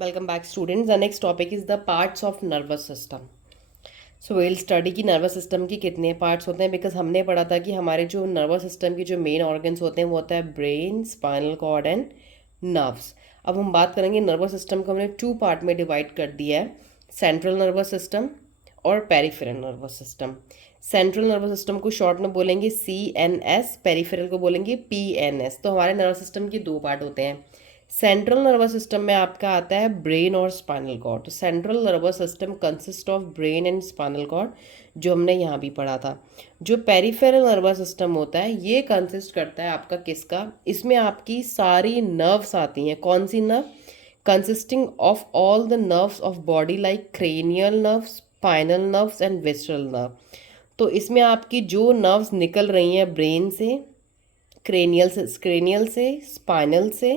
Welcome back, students. The next topic is the parts of nervous system. So we'll study कि nervous system की कितने parts होते हैं, because हमने पढ़ा था कि हमारे जो नर्वस सिस्टम की जो मेन ऑर्गन्स होते हैं वो होता है brain, spinal cord and nerves. अब हम बात करेंगे नर्वस सिस्टम को हमने टू पार्ट में डिवाइड कर दिया है, सेंट्रल नर्वस सिस्टम और peripheral nervous system. Central nervous system को शॉर्ट में बोलेंगे CNS, पेरिफेरल को बोलेंगे PNS. तो हमारे नर्वस सिस्टम के दो पार्ट होते हैं. सेंट्रल नर्वस सिस्टम में आपका आता है ब्रेन और स्पाइनल कॉर्ड. तो central nervous system consist of brain and spinal cord, जो हमने यहाँ भी पढ़ा था. जो पेरिफेरल नर्वस सिस्टम होता है ये कंसिस्ट करता है आपका किसका, इसमें आपकी सारी नर्व्स आती हैं. कौन सी nerve? Consisting of all the nerves of body like cranial nerves, spinal nerves and visceral nerve. तो इसमें आपकी जो नर्व्स निकल रही हैं ब्रेन से, क्रेनियल से, स्पाइनल से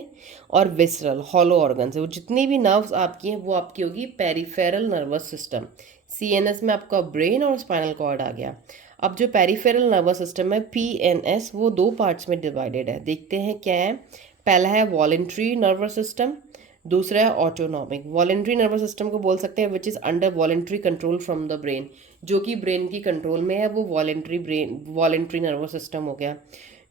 और विसरल हॉलो ऑर्गन से, वो जितनी भी नर्व्स आपकी हैं वो आपकी होगी पेरिफेरल नर्वस सिस्टम. CNS में आपका ब्रेन और स्पाइनल कॉर्ड आ गया. अब जो पेरिफेरल नर्वस सिस्टम है PNS, वो दो पार्ट्स में डिवाइडेड है. देखते हैं क्या है. पहला है वॉलेंट्री नर्वस सिस्टम, दूसरा है ऑटोनॉमिक. वॉलेंट्री नर्वस सिस्टम को बोल सकते हैं which is under voluntary control from the brain, जो कि ब्रेन की कंट्रोल में है, वो वॉलेंट्री नर्वस सिस्टम हो गया.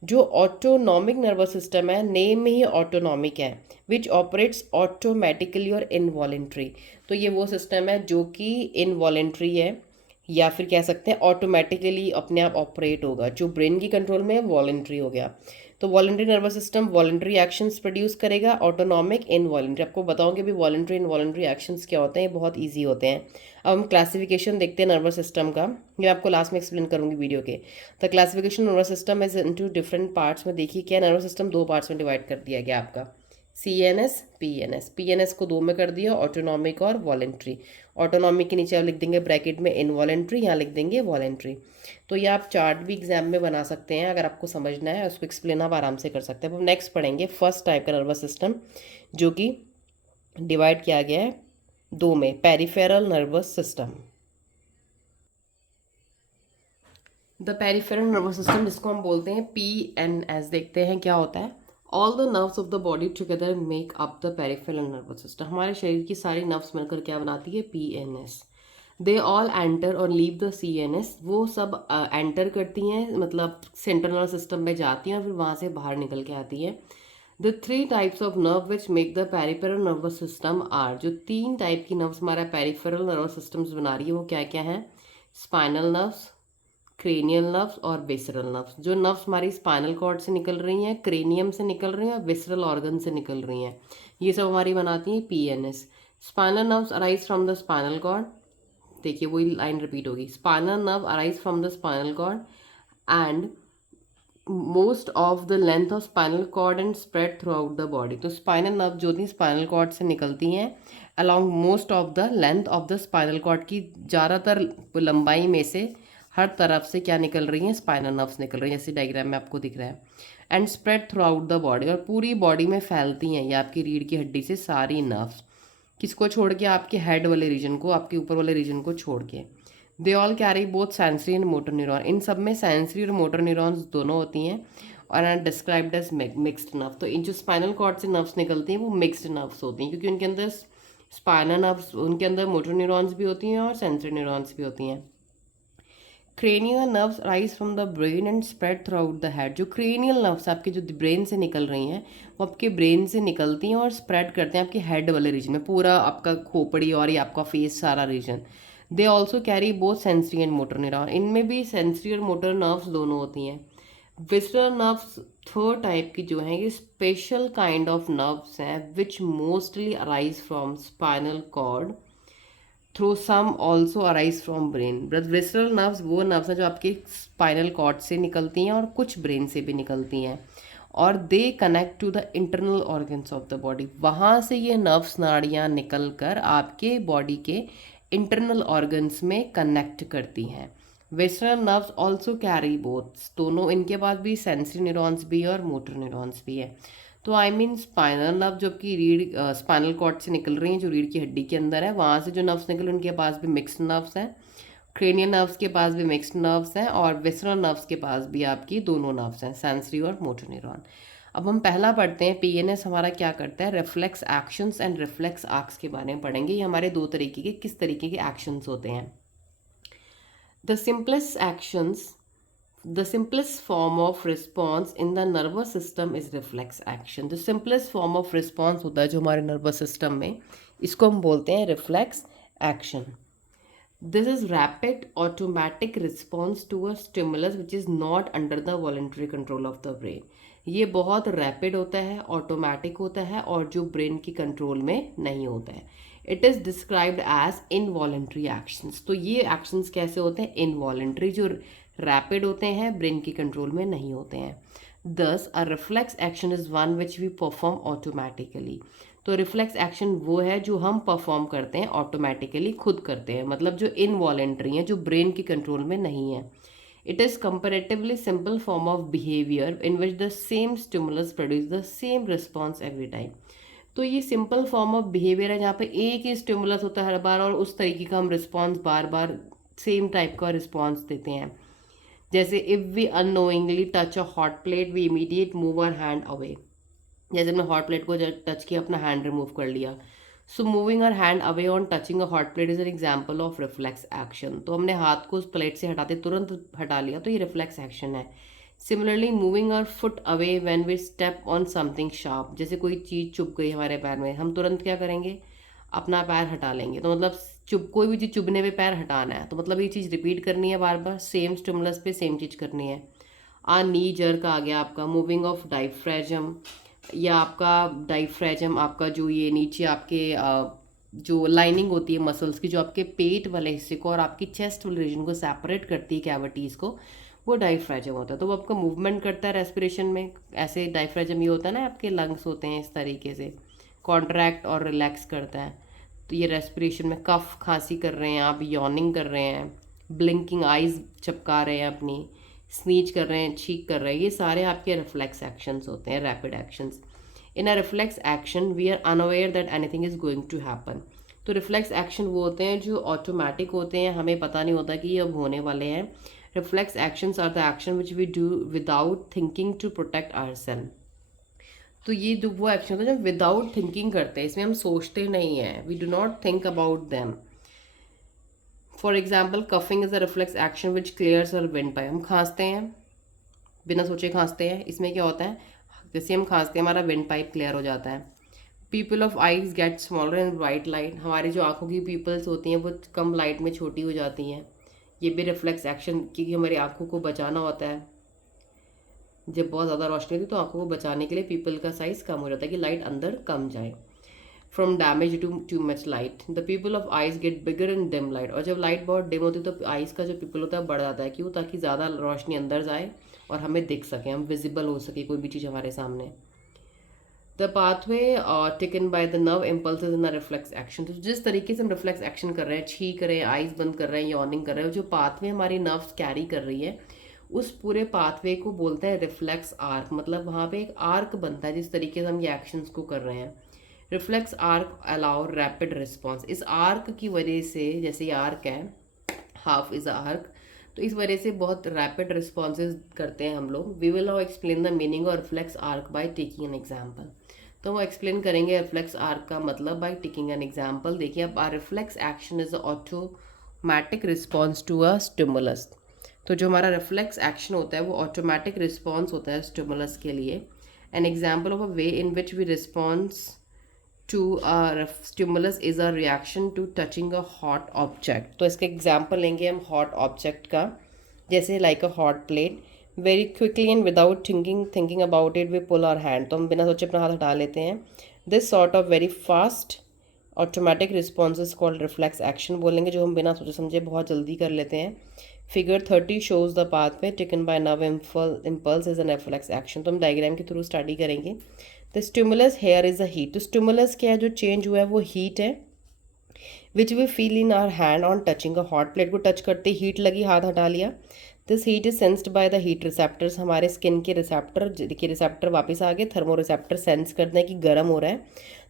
जो ऑटोनॉमिक नर्वस सिस्टम है, नेम में ही ऑटोनॉमिक है, विच ऑपरेट्स ऑटोमेटिकली और इनवॉलेंट्री. तो ये वो सिस्टम है जो कि इनवॉलेंट्री है, या फिर कह सकते हैं ऑटोमेटिकली अपने आप ऑपरेट होगा. जो ब्रेन की कंट्रोल में है वॉलेंट्री हो गया. तो voluntary nervous system voluntary actions produce करेगा, ऑटोनॉमिक इनवॉलेंट्री. आपको बताऊंगे भी वॉलेंट्री इनवॉलेंट्री एक्शंस क्या होते हैं, ये बहुत ईजी होते हैं. अब हम क्लासिफिकेशन देखते हैं नर्वस सिस्टम का, ये आपको लास्ट में एक्सप्लेन करूंगी वीडियो के. The classification nervous system is into different parts में. देखिए क्या, नर्वस सिस्टम दो पार्ट्स में डिवाइड कर दिया गया आपका, CNS PNS. PNS को दो में कर दिया, ऑटोनॉमिक और वॉलेंट्री. ऑटोनॉमिक के नीचे आप लिख देंगे ब्रैकेट में इनवॉलेंट्री, यहाँ लिख देंगे वॉलेंट्री. तो ये आप चार्ट भी एग्जाम में बना सकते हैं, अगर आपको समझना है उसको एक्सप्लेन आप आराम से कर सकते हैं. अब हम नेक्स्ट पढ़ेंगे फर्स्ट टाइप का नर्वस सिस्टम, जो कि डिवाइड किया गया है दो में, peripheral nervous system. The peripheral nervous system, जिसको हम बोलते हैं PNS, देखते हैं क्या होता है. All the nerves of the body together make up the peripheral nervous system. हमारे शरीर की सारी नर्व्स मिलकर क्या बनाती है, PNS. दे ऑल एंटर और लीव द CNS. वो सब एंटर करती हैं, मतलब सेंट्रल नर्वस सिस्टम में जाती हैं और फिर वहाँ से बाहर निकल के आती है. The three types of nerve which make the peripheral nervous system are. जो तीन टाइप की नर्व्स हमारा पेरिफेरल नर्वस सिस्टम्स बना रही है वो क्या क्या है, स्पाइनल नर्व्स, क्रेनियल नर्व्स और विसरल नर्व्स. जो नर्व्स हमारी स्पाइनल कॉर्ड से निकल रही हैं, क्रेनियम से निकल रही हैं और विसरल ऑर्गन से निकल रही हैं, ये सब हमारी बनाती हैं PNS. Spinal nerves arise from the spinal cord. देखिए वही लाइन रिपीट होगी, spinal nerve arise from the spinal cord and most of the length of spinal cord and spread throughout the body. तो spinal nerve जो थी spinal cord से निकलती हैं along most of the length of the spinal cord की ज़्यादातर लंबाई में से हर तरफ से क्या निकल रही हैं, स्पाइनल नर्व्स निकल रही हैं, जैसे डायग्राम में आपको दिख रहा है. And spread throughout the body, और पूरी बॉडी में फैलती हैं ये आपकी रीढ़ की हड्डी से सारी नर्व्स. किसको छोड़ के, आपके हेड वाले रीजन को, आपके ऊपर वाले रीजन को छोड़ के. They all carry both sensory and motor neuron. इन सब में सेंसरी और मोटर न्यूरॉन्स दोनों होती हैं और are described as mixed nerve. तो इन जो स्पाइनल कॉर्ड से नर्व्स निकलती हैं वो मिक्स्ड नर्व्स होती हैं, क्योंकि उनके अंदर स्पाइनल नर्व्स, उनके अंदर मोटर न्यूरॉन्स भी होती हैं और सेंसरी न्यूरॉन्स भी होती हैं. Cranial nerves rise from the brain and spread throughout the head. जो क्रेनियल नर्व्स आपके जो ब्रेन से निकल रही हैं वो आपके ब्रेन से निकलती हैं और स्प्रेड करते हैं आपके हेड वाले रीजन में, पूरा आपका खोपड़ी और ये आपका फेस सारा region. They also carry both sensory and motor neuron. इनमें भी सेंसरी और मोटर नर्व्स दोनों होती हैं. विसरल नर्व्स थर्ड टाइप की जो हैं, ये स्पेशल काइंड ऑफ नर्व्स हैं which mostly arise from spinal cord through some also arise from brain. Visceral nerves वो नर्व्स हैं जो आपके स्पाइनल कॉर्ड से निकलती हैं और कुछ ब्रेन से भी निकलती हैं, और they connect to the internal organs of the body. वहाँ से ये नर्व्स नाड़ियाँ निकल कर आपके बॉडी के इंटरनल ऑर्गन्स में कनेक्ट करती हैं. Visceral nerves also carry both, दोनों इनके पास भी सेंसरी न्यूरॉन्स भी और मोटर न्यूरॉन्स भी है. तो आई मीन स्पाइनल नर्व जो कि रीढ़ स्पाइनल कॉर्ड से निकल रही हैं, जो रीढ़ की हड्डी के अंदर है, वहाँ से जो नर्व्स निकल उनके पास भी मिक्स्ड नर्व्स हैं. क्रेनियल नर्व्स के पास भी मिक्स्ड नर्व्स हैं और विसरल नर्व्स के पास भी आपकी दोनों नर्व्स हैं, सेंसरी और मोटर न्यूरॉन. अब हम पहला पढ़ते हैं, पीएनएस हमारा क्या करता है, reflex actions and reflex arcs के बारे में पढ़ेंगे। ये हमारे दो तरीके के, किस तरीके के एक्शंस होते हैं। The simplest actions, the simplest form of response in the nervous system is reflex action। the simplest form of response होता है जो हमारे nervous system में, इसको हम बोलते हैं reflex action। this is rapid automatic response to a stimulus which is not under the voluntary control of the brain। ये बहुत रैपिड होता है, ऑटोमेटिक होता है और जो ब्रेन की कंट्रोल में नहीं होता है। It is described as involuntary actions. तो ये एक्शंस कैसे होते हैं, इनवॉलेंट्री, जो रैपिड होते हैं, ब्रेन की कंट्रोल में नहीं होते हैं। Thus a reflex action is one which we perform automatically. तो रिफ्लेक्स एक्शन वो है जो हम परफॉर्म करते हैं ऑटोमेटिकली, खुद करते हैं, मतलब जो इनवॉलेंट्री है, जो ब्रेन की कंट्रोल में नहीं है। It is comparatively simple form of behavior in which the same stimulus produce the same response every time। तो ये सिंपल फॉर्म ऑफ बिहेवियर है जहाँ पे एक ही स्टिमुलस होता है हर बार और उस तरीके का हम रिस्पॉन्स बार बार सेम टाइप का रिस्पॉन्स देते हैं। जैसे if we unknowingly touch a hot plate we immediate move our hand away. जैसे हमने हॉट प्लेट को टच किया, अपना हैंड रिमूव कर लिया। So moving our hand away on touching a hot plate is an example of reflex action. तो हमने हाथ को उस प्लेट से हटाते तुरंत हटा लिया, तो ये रिफ्लेक्स एक्शन है। Similarly moving our foot away when we step on something sharp. जैसे कोई चीज़ चुभ गई हमारे पैर में, हम तुरंत क्या करेंगे, अपना पैर हटा लेंगे। तो मतलब कोई भी चीज़ चुभने पे पैर हटाना है, तो मतलब ये चीज़ रिपीट करनी है बार बार, सेम स्टिमुलस पे सेम चीज़ करनी है। नी जर्क आ गया आपका, मूविंग ऑफ डायफ्रेजम, या आपका डायफ्रेजम आपका जो ये नीचे आपके जो लाइनिंग होती है मसल्स की, जो आपके पेट वाले हिस्से को और आपकी चेस्ट वाले रीजन को सेपरेट करती है, कैविटीज़ को, वो डायफ्रेजम होता है। तो वो आपका मूवमेंट करता है रेस्पिरेशन में। ऐसे डायफ्रेजम ये होता है ना, आपके लंग्स होते हैं इस तरीके से, कॉन्ट्रैक्ट और रिलैक्स करता है। तो ये रेस्पिरेशन में कफ खांसी कर रहे हैं आप, यॉर्निंग कर रहे हैं, ब्लिंकिंग आइज चपका रहे हैं अपनी, स्नीच कर रहे हैं, छींक कर रहे हैं, ये सारे आपके रिफ्लेक्स एक्शंस होते हैं, rapid actions. In a reflex action we are unaware that anything is going to happen. तो रिफ्लेक्स एक्शन वो होते हैं जो ऑटोमेटिक होते हैं, हमें पता नहीं होता कि ये अब होने वाले हैं। Reflex actions are the action which we do without thinking to protect ourself. तो ये जो वो एक्शन होता है जब विदाउट थिंकिंग करते हैं, इसमें हम सोचते नहीं हैं, we do not think about them. For example coughing is a reflex action which clears our wind pipe. हम खांसते हैं, बिना सोचे खांसते हैं, इसमें क्या होता है, जैसे हम खांसते हैं हमारा विंड पाइप क्लियर हो जाता है। Pupil of eyes get smaller in bright light. हमारी जो आंखों की पीपल्स होती हैं वो कम लाइट में छोटी हो जाती हैं। ये भी रिफ्लेक्स एक्शन, क्योंकि हमारी आंखों को बचाना होता है। जब बहुत ज़्यादा रोशनी होती है तो आंखों को बचाने के लिए पीपल का साइज़ कम हो जाता है कि लाइट अंदर कम जाए। From damage too much light the people of eyes gate bigger in dim light. और जब लाइट बहुत डिम होती है तो आइज का जो पीपल होता है बढ़ जाता है, क्यों, ताकि ज़्यादा रोशनी अंदर जाए और हमें दिख सके, हम विजिबल हो सके कोई भी चीज़ हमारे सामने। The pathway taken by the nerve impulses in the reflex action. तो जिस तरीके से हम रिफ्लेक्स एक्शन कर रहे हैं, छींक रहे हैं, आइज बंद कर रहे हैं, यॉर्निंग कर रहे हैं, जो पाथवे हमारी नर्व्स कैरी कर रही है, उस पूरे पाथवे को बोलते हैं रिफ्लेक्स आर्क। मतलब वहाँ पे एक आर्क बनता है जिस तरीके से हम ये एक्शंस को कर रहे हैं। Reflex arc allow rapid response. इस आर्क की वजह से, जैसे ये आर्क है, हाफ इज आर्क, तो इस वजह से बहुत रैपिड रिस्पॉन्सेज करते हैं हम लोग। We will now explain the meaning of reflex arc by taking an example. तो वो एक्सप्लेन करेंगे रिफ्लेक्स आर्क का मतलब बाय टेकिंग एन एग्जाम्पल। देखिए अब, reflex action is automatic response to a stimulus. तो जो हमारा रिफ्लेक्स एक्शन होता है वो ऑटोमेटिक रिस्पॉन्स होता है स्टिमुलस के लिए। An example of a way in which we response to a stimulus is a reaction to touching a hot object। तो इसका एग्जाम्पल लेंगे हम हॉट ऑब्जेक्ट का, जैसे like a hot plate. Very quickly and without thinking about it we pull our hand. तो हम बिना सोचे अपना हाथ हटा लेते हैं। This sort of very fast automatic response called reflex action बोलेंगे, जो हम बिना सोचे समझे बहुत जल्दी कर लेते हैं। Figure 30 shows the pathway taken by nerve impulse is an reflex action. तो हम डायग्राम के थ्रू स्टडी करेंगे। The stimulus here is a heat. तो स्टिमुलस क्या है, जो चेंज हुआ है वो हीट है, which we feel in our hand on touching a hot plate. को टच करते हीट लगी, हाथ हटा लिया। This heat is sensed by the heat receptors. हमारे स्किन के रिसेप्टर, देखिए रिसेप्टर वापस आ गए, थर्मो रिसेप्टर सेंस करते हैं कि गर्म हो रहा है।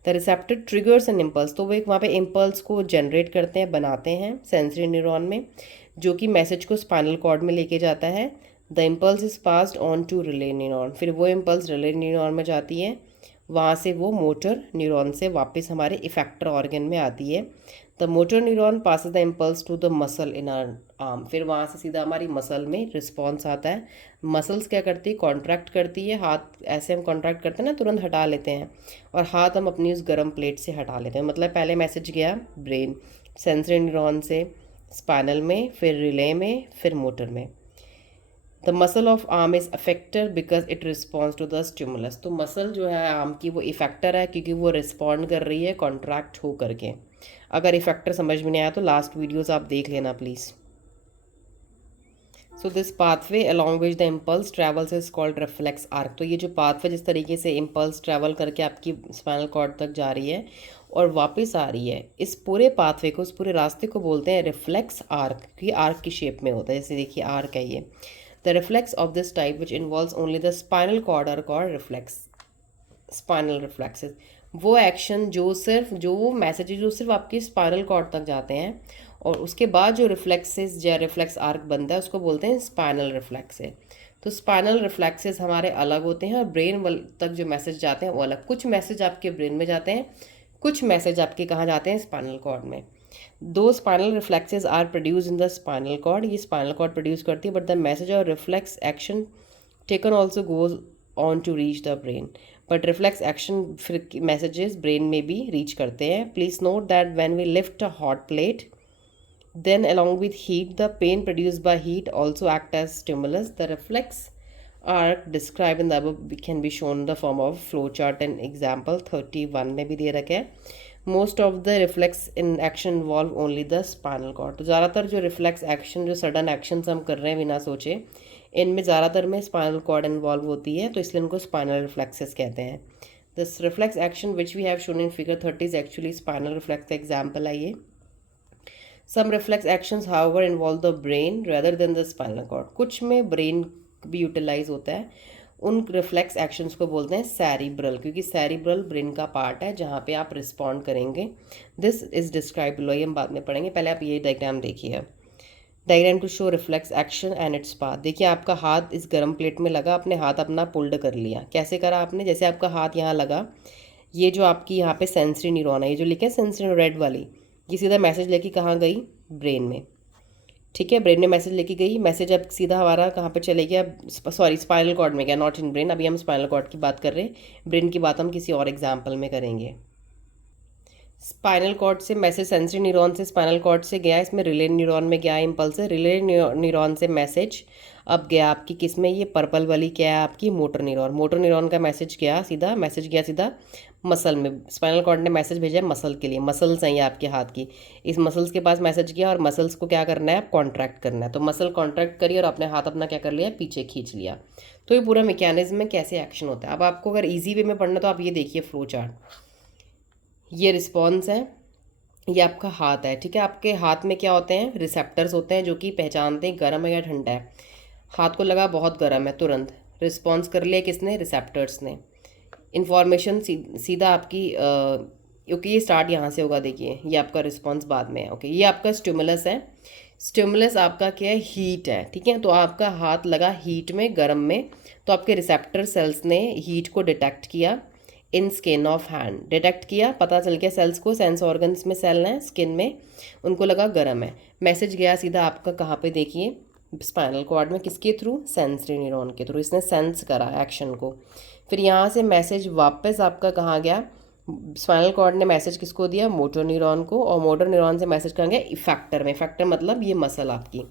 The receptor triggers an impulse. तो वो एक वहाँ पे इम्पल्स को जनरेट करते हैं, बनाते हैं सेंसरी न्यूरॉन में, जो कि मैसेज को स्पाइनल कॉर्ड में लेके जाता है। The impulse is passed on to relay neuron, फिर वो इम्पल्स रिले न्यूरॉन में जाती है, वहाँ से वो मोटर न्यूरॉन से वापस हमारे इफेक्टर ऑर्गन में आती है। The motor neuron passes the impulse to the muscle in our arm, फिर वहाँ से सीधा हमारी मसल में रिस्पॉन्स आता है। मसल्स क्या करती है, कॉन्ट्रैक्ट करती है, हाथ ऐसे हम कॉन्ट्रैक्ट करते हैं ना, तुरंत हटा लेते हैं, और हाथ हम अपनी उस गर्म प्लेट से हटा लेते हैं। मतलब पहले मैसेज गया ब्रेन सेंसरी न्यूरॉन से स्पाइनल में, फिर रिले में, फिर मोटर में। The muscle of arm is effector because it response to the stimulus, तो मसल जो है आर्म की वो इफेक्टर है क्योंकि वो रिस्पॉन्ड कर रही है कॉन्ट्रैक्ट हो करके। अगर इफेक्टर समझ में नहीं आया तो लास्ट वीडियोस आप देख लेना please. So this pathway along which the impulse travels is called reflex arc, तो ये जो पाथवे जिस तरीके से इम्पल्स ट्रैवल करके आपकी स्पाइनल कॉर्ड तक जा रही है और वापस आ रही है, इस पूरे पाथवे को, इस पूरे रास्ते को बोलते हैं रिफ्लेक्स आर्क, क्योंकि आर्क की शेप में होता है। जैसे देखिए आर्क है ये। The reflex of this type, which involves only the spinal cord, are called reflex, spinal reflexes। वो एक्शन जो सिर्फ, जो वो मैसेज जो सिर्फ आपकी स्पाइनल कॉर्ड तक जाते हैं, और उसके बाद जो रिफ्लेक्सेस या रिफ्लेक्स आर्क बनता है उसको बोलते हैं स्पाइनल रिफ्लेक्सेस। तो स्पाइनल रिफ्लेक्सेस हमारे अलग होते हैं और ब्रेन तक जो मैसेज जाते हैं वो अलग। कुछ मैसेज आपके ब्रेन में जाते हैं, कुछ मैसेज आपके कहाँ जाते हैं, स्पाइनल कॉर्ड में। दो spinal reflexes are produce in the spinal cord, ये स्पाइनल कॉर्ड प्रोड्यूस करती है, बट द मैसेज और reflex action taken also goes on to reach the brain, but reflex action फिर मैसेजेस ब्रेन में भी reach करते हैं। Please note that when we lift a hot plate, then along with heat, the pain produced by heat also act as stimulus. The reflex arc described in the above can be shown in the form of flow chart, and example 31 में भी दे रखा है। Most of the reflex in action involve only the spinal cord, तो ज़्यादातर जो reflex action, जो sudden actions हम कर रहे हैं बिना सोचे, इनमें ज़्यादातर में स्पाइनल कॉर्ड इन्वॉल्व होती है, तो इसलिए इनको स्पाइनल रिफ्लेक्सेस कहते हैं। This reflex action which we have shown in figure 30 is actually spinal reflex का एग्जाम्पल है ये। Some reflex actions however involve the brain rather than the spinal cord, कुछ में ब्रेन भी यूटिलाइज होता है, उन रिफ्लेक्स एक्शंस को बोलते हैं सैरिब्रल, क्योंकि सैरिब्रल ब्रेन का पार्ट है जहाँ पे आप रिस्पॉन्ड करेंगे। दिस इज डिस्क्राइब बिलो, ये हम बाद में पढ़ेंगे, पहले आप ये डायग्राम देखिए। Diagram to show reflex action and its path. देखिए आपका हाथ इस गर्म प्लेट में लगा, आपने हाथ अपना पुल्ड कर लिया। कैसे करा आपने, जैसे आपका हाथ यहाँ लगा, ये जो आपकी यहाँ पे सेंसरी न्यूरॉन है, ये जो लिखे सेंसरी रेड वाली, ये सीधा मैसेज लेके कहाँ गई, ब्रेन में। ठीक है, ब्रेन में मैसेज लेके गई, मैसेज अब सीधा हमारा कहाँ पे चले गया, सॉरी स्पाइनल कॉर्ड में गया, नॉट इन ब्रेन। अभी हम स्पाइनल कॉर्ड की बात कर रहे हैं, ब्रेन की बात हम किसी और एग्जाम्पल में करेंगे। स्पाइनल कॉर्ड से मैसेज सेंसरी न्यूरॉन से स्पाइनल कॉर्ड से गया, इसमें रिले न्यूरॉन में गया इम्पल्स है, रिले न्यूरॉन से मैसेज अब गया आपकी किस में, ये पर्पल वाली क्या है आपकी, मोटर न्यूरॉन। मोटर न्यूरॉन का मैसेज गया सीधा, मैसेज गया सीधा मसल में, स्पाइनल कॉर्ड ने मैसेज भेजा है मसल के लिए, मसल्स हैं ये आपके हाथ की, इस मसल्स के पास मैसेज गया और मसल्स को क्या करना है, कॉन्ट्रैक्ट करना है, तो मसल कॉन्ट्रैक्ट करिए और अपने हाथ अपना क्या कर लिया, पीछे खींच लिया। तो ये पूरा मैकेनिज्म में कैसे एक्शन होता है। अब आपको अगर ईजी वे में पढ़ना तो आप ये देखिए फ्लो चार्ट, ये रिस्पॉन्स है, ये आपका हाथ है। ठीक है, आपके हाथ में क्या होते हैं, रिसेप्टर्स होते हैं जो कि पहचानते हैं गर्म है या ठंडा है। हाथ को लगा बहुत गर्म है, तुरंत रिस्पॉन्स कर लिया किसने, रिसेप्टर्स ने। इन्फॉर्मेशन सीधा आपकी ओके, ये स्टार्ट यहाँ से होगा, देखिए ये आपका रिस्पॉन्स बाद में है। ओके, ये आपका स्टिमुलस है, स्टिमुलस आपका क्या है, हीट है। ठीक है, तो आपका हाथ लगा हीट में, गर्म में, तो आपके रिसेप्टर सेल्स ने हीट को डिटेक्ट किया इन स्किन ऑफ हैंड, डिटेक्ट किया, पता चल गया सेल्स को, सेंस ऑर्गन्स में सेल हैं स्किन में, उनको लगा गर्म है, मैसेज गया सीधा आपका कहाँ पे, देखिए स्पाइनल कॉर्ड में, किसके थ्रू, सेंसरी न्यूरॉन के थ्रू, इसने सेंस करा एक्शन को। फिर यहाँ से मैसेज वापस आपका कहाँ गया, स्पाइनल कॉर्ड ने मैसेज किसको दिया, मोटर न्यूरॉन को, और मोटर न्यूरॉन से मैसेज कहाँ गया, इफेक्टर में। इफेक्टर मतलब ये मसल आपकी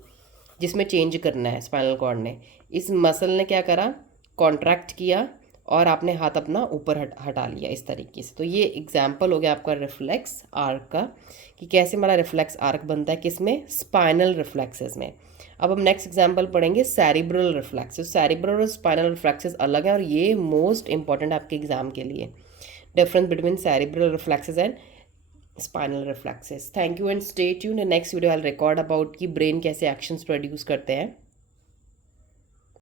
जिसमें चेंज करना है स्पाइनल कॉर्ड ने, इस मसल ने क्या करा, कॉन्ट्रैक्ट किया और आपने हाथ अपना ऊपर हटा लिया इस तरीके से। तो ये एग्जाम्पल हो गया आपका रिफ्लेक्स आर्क का, कि कैसे हमारा रिफ्लेक्स आर्क बनता है, किसमें, स्पाइनल रिफ्लेक्सेस में। अब हम नेक्स्ट एग्जाम्पल पढ़ेंगे सैरिब्रल रिफ्लेक्सेस। सैरिब्रल और स्पाइनल रिफ्लेक्सेस अलग है और ये मोस्ट इंपॉर्टेंट आपके एग्जाम के लिए, difference between cerebral reflexes and spinal reflexes. Thank you and stay tuned. Next video I will record about कि ब्रेन कैसे एक्शंस प्रोड्यूस करते हैं।